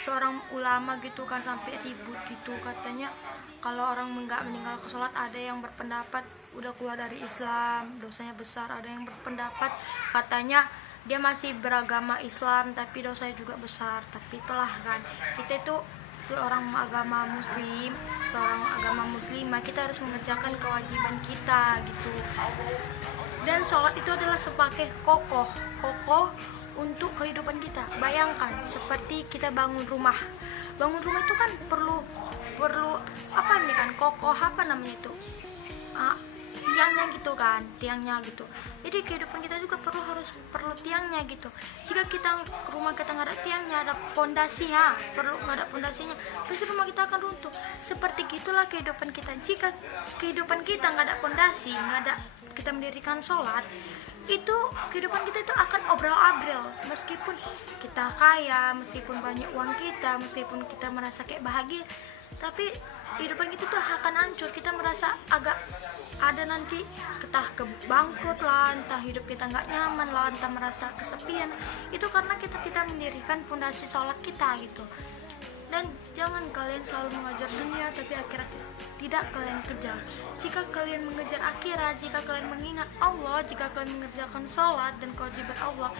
seorang ulama gitu kan sampai ribut gitu, katanya kalau orang nggak meninggal ke sholat, ada yang berpendapat udah keluar dari Islam, dosanya besar. Ada yang berpendapat katanya dia masih beragama Islam tapi dosanya juga besar. Tapi itulah kan, kita itu seorang agama muslimah, kita harus mengerjakan kewajiban kita gitu. Dan sholat itu adalah sebagai kokoh untuk kehidupan kita. Bayangkan seperti kita bangun rumah itu kan perlu apa nih kan, kokoh apa namanya itu, tiangnya gitu. Jadi kehidupan kita juga perlu tiangnya gitu. Jika rumah kita nggak ada tiangnya, ada pondasinya, nggak ada pondasinya, pasti rumah kita akan runtuh. Seperti gitulah kehidupan kita. Jika kehidupan kita nggak ada pondasi, nggak ada kita mendirikan sholat, itu kehidupan kita itu akan obral-abrik. Meskipun kita kaya, meskipun banyak uang kita, meskipun kita merasa kayak bahagia, tapi kehidupan kita tuh akan hancur. Kita merasa agak ada nanti, entah kebangkrut lah, entah hidup kita nggak nyaman lah, entah merasa kesepian. Itu karena kita tidak mendirikan fondasi sholat kita gitu. Dan jangan kalian selalu mengejar dunia tapi akhirat tidak kalian kejar. Jika kalian mengejar akhirat, jika kalian mengingat Allah, jika kalian mengerjakan sholat dan kewajiban Allah,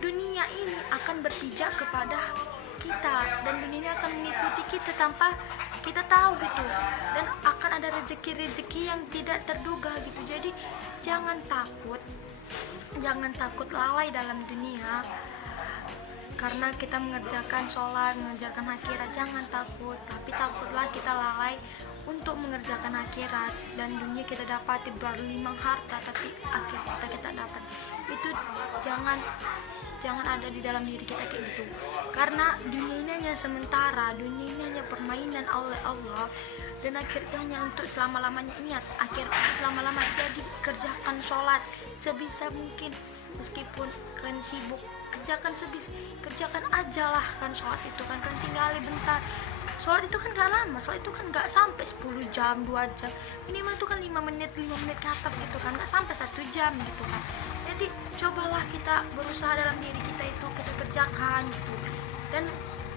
dunia ini akan berpijak kepada kita, dan dunia ini akan mengikuti kita tanpa kita tahu gitu. Dan akan ada rezeki-rezeki yang tidak terduga gitu. Jadi jangan takut lalai dalam dunia karena kita mengerjakan sholat, mengerjakan akhirat. Jangan takut, tapi takutlah kita lalai untuk mengerjakan akhirat, dan dunia kita dapati berlimang harta tapi akhirat kita dapat. Itu jangan ada di dalam diri kita kayak gitu, karena dunia ini hanya sementara, dunia ini hanya permainan oleh Allah, dan akhirnya hanya untuk selama-lamanya. Ingat, akhir itu selama-lamanya. Jadi kerjakan sholat sebisa mungkin, meskipun kalian sibuk, kerjakan aja lah kan sholat itu kan tinggal bentar. Sholat itu kan gak lama, sholat itu kan gak sampai 10 jam, 2 jam, minimal itu kan 5 menit ke atas gitu kan, gak sampai 1 jam gitu kan. Jadi cobalah kita berusaha dalam diri kita itu, kita kerjakan gitu. Dan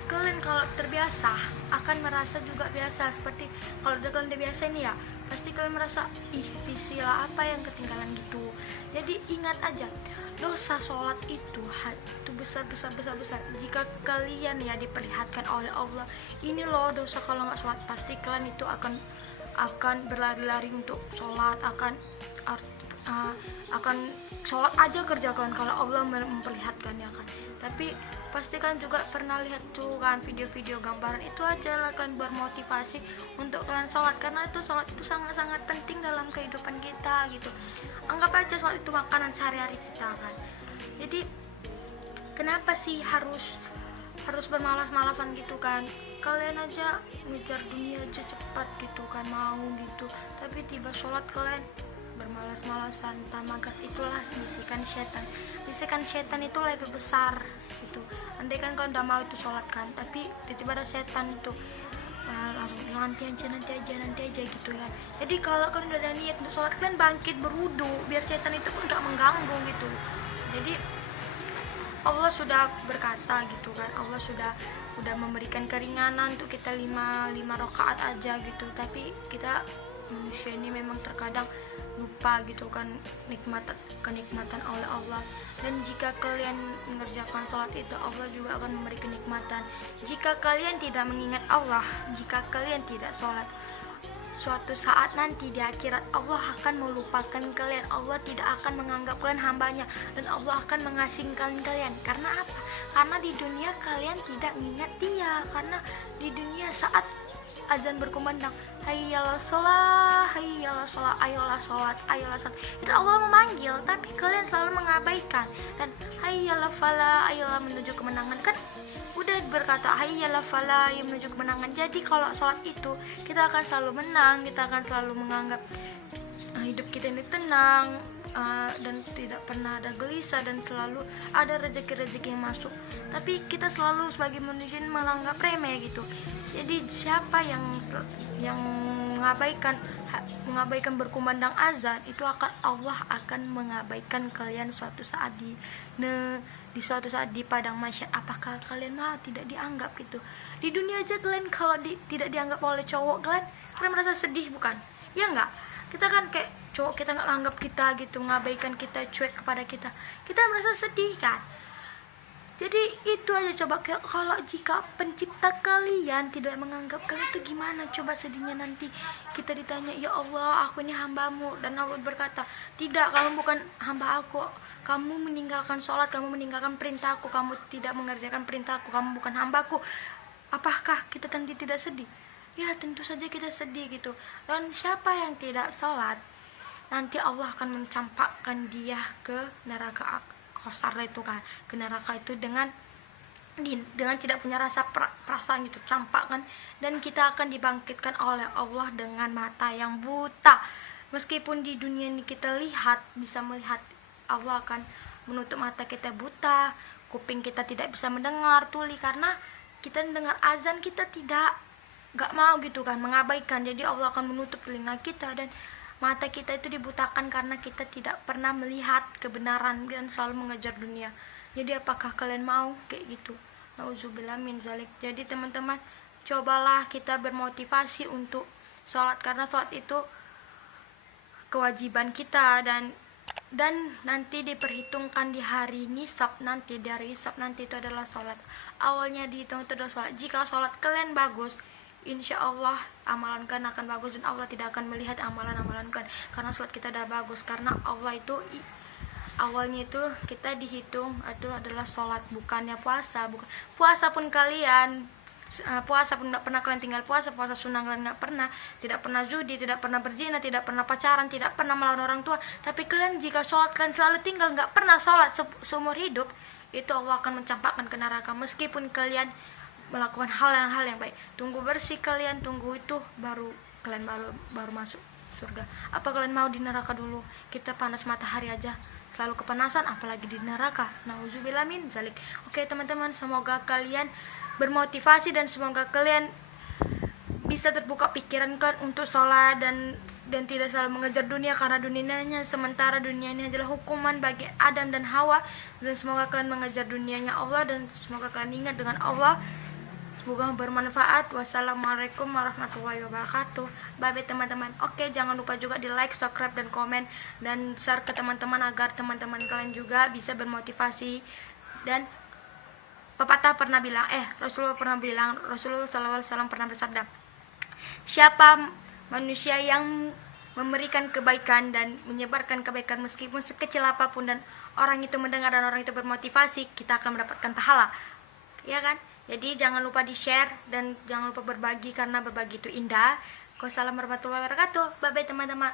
kalian kalau terbiasa akan merasa juga biasa. Seperti kalau udah kalian udah biasa ini ya, pasti kalian merasa sila apa yang ketinggalan gitu. Jadi ingat aja, dosa sholat itu besar. Jika kalian ya diperlihatkan oleh Allah, ini loh dosa kalau nggak sholat, pasti kalian itu akan berlari-lari untuk sholat, akan sholat aja kerja kalian kalau Allah memperlihatkan ya kan. Tapi pasti kalian juga pernah lihat tuh kan video-video gambaran itu aja lah, kalian bermotivasi untuk kalian sholat, karena itu sholat itu sangat-sangat penting dalam kehidupan kita gitu. Anggap aja sholat itu makanan sehari-hari kita kan. Jadi kenapa sih harus bermalas-malasan gitu kan? Kalian aja ngejar dunia aja cepat gitu kan, mau gitu, tapi tiba sholat kalian bermalas-malasan. Tamagat, itulah bisikan setan itu lebih besar gitu. Andai kan kau udah mau itu sholat kan, tapi tiba-tiba ada setan itu nanti aja gitu kan. Jadi kalau kalian udah ada niat untuk sholat, kalian bangkit berwudu biar setan itu pun gak mengganggu gitu. Jadi Allah sudah berkata gitu kan, Allah sudah memberikan keringanan untuk kita 5 rakaat aja gitu. Tapi kita manusia ini memang terkadang lupa gitu kan kenikmatan oleh Allah. Dan jika kalian mengerjakan sholat itu, Allah juga akan memberi kenikmatan. Jika kalian tidak mengingat Allah, jika kalian tidak sholat, suatu saat nanti di akhirat Allah akan melupakan kalian. Allah tidak akan menganggap kalian hambanya, dan Allah akan mengasingkan kalian. Karena apa? Karena di dunia kalian tidak mengingat Dia. Karena di dunia saat azan berkumandang, hayyalah sholat, ayolah sholat, itu Allah memanggil, tapi kalian selalu mengabaikan. Dan hayyalah falah, ayolah menuju kemenangan, kan udah berkata hayyalah falah, yang menuju kemenangan. Jadi kalau sholat itu kita akan selalu menang, kita akan selalu menganggap hidup kita ini tenang, dan tidak pernah ada gelisah, dan selalu ada rezeki-rezeki yang masuk. Tapi kita selalu sebagai manusia menganggap remeh gitu. Jadi siapa yang mengabaikan berkumandang azan, itu Allah akan mengabaikan kalian suatu saat di suatu saat di padang mahsyar. Apakah kalian mau tidak dianggap gitu? Di dunia aja kalian kalau tidak dianggap oleh cowok, kalian merasa sedih bukan? Ya enggak? Kita kan kayak cowok kita nggak anggap kita gitu, mengabaikan kita, cuek kepada kita merasa sedih kan. Jadi itu aja, coba kalau jika pencipta kalian tidak menganggap kalian itu gimana coba sedihnya nanti kita ditanya, ya Allah aku ini hambamu, dan Allah berkata, tidak, kamu bukan hamba aku, kamu meninggalkan sholat, kamu meninggalkan perintahku, kamu tidak mengerjakan perintahku, kamu bukan hambaku. Apakah kita nanti tidak sedih? Ya tentu saja kita sedih gitu. Dan siapa yang tidak sholat, nanti Allah akan mencampakkan dia ke neraka kosar itu kan, ke neraka itu dengan tidak punya rasa perasaan gitu, campak kan. Dan kita akan dibangkitkan oleh Allah dengan mata yang buta. Meskipun di dunia ini kita bisa melihat, Allah akan menutup mata kita buta, kuping kita tidak bisa mendengar, tuli, karena kita mendengar azan kita nggak mau gitu kan, mengabaikan. Jadi Allah akan menutup telinga kita dan mata kita itu dibutakan karena kita tidak pernah melihat kebenaran dan selalu mengejar dunia. Jadi apakah kalian mau kayak gitu? Nauzubillah min zalik. Jadi teman-teman, cobalah kita bermotivasi untuk sholat, karena sholat itu kewajiban kita, dan nanti diperhitungkan di hari hisab nanti. Di hari hisab nanti itu adalah sholat. Awalnya dihitung itu adalah sholat. Jika sholat kalian bagus, insya Allah amalan kalian akan bagus, dan Allah tidak akan melihat amalan-amalan kalian karena sholat kita udah bagus. Karena Allah itu awalnya itu kita dihitung itu adalah sholat, bukannya puasa. Puasa pun kalian tidak pernah kalian tinggal puasa sunnah kalian nggak pernah, tidak pernah judi, tidak pernah berzina, tidak pernah pacaran, tidak pernah melawan orang tua. Tapi kalian jika sholat kalian selalu tinggal, nggak pernah sholat seumur hidup, itu Allah akan mencampakkan ke neraka. Meskipun kalian melakukan hal yang baik, tunggu bersih kalian, tunggu itu baru kalian baru masuk surga. Apa kalian mau di neraka dulu? Kita panas matahari aja selalu kepanasan, apalagi di neraka. Nauzubillah min zalik. Oke teman-teman, semoga kalian bermotivasi dan semoga kalian bisa terbuka pikiran kan untuk sholat dan tidak selalu mengejar dunia, karena dunianya sementara. Dunia ini adalah hukuman bagi Adam dan Hawa, dan semoga kalian mengejar dunianya Allah, dan semoga kalian ingat dengan Allah. Semoga bermanfaat. Wassalamualaikum warahmatullahi wabarakatuh. Bye bye teman-teman. Oke, jangan lupa juga di like, subscribe, dan komen, dan share ke teman-teman agar teman-teman kalian juga bisa bermotivasi. Dan pepatah pernah bilang, Rasulullah SAW pernah bersabda, siapa manusia yang memberikan kebaikan dan menyebarkan kebaikan meskipun sekecil apapun, dan orang itu mendengar dan orang itu bermotivasi, kita akan mendapatkan pahala, ya kan? Jadi jangan lupa di share dan jangan lupa berbagi, karena berbagi itu indah. Wassalamualaikum warahmatullahi wabarakatuh. Bye bye teman-teman.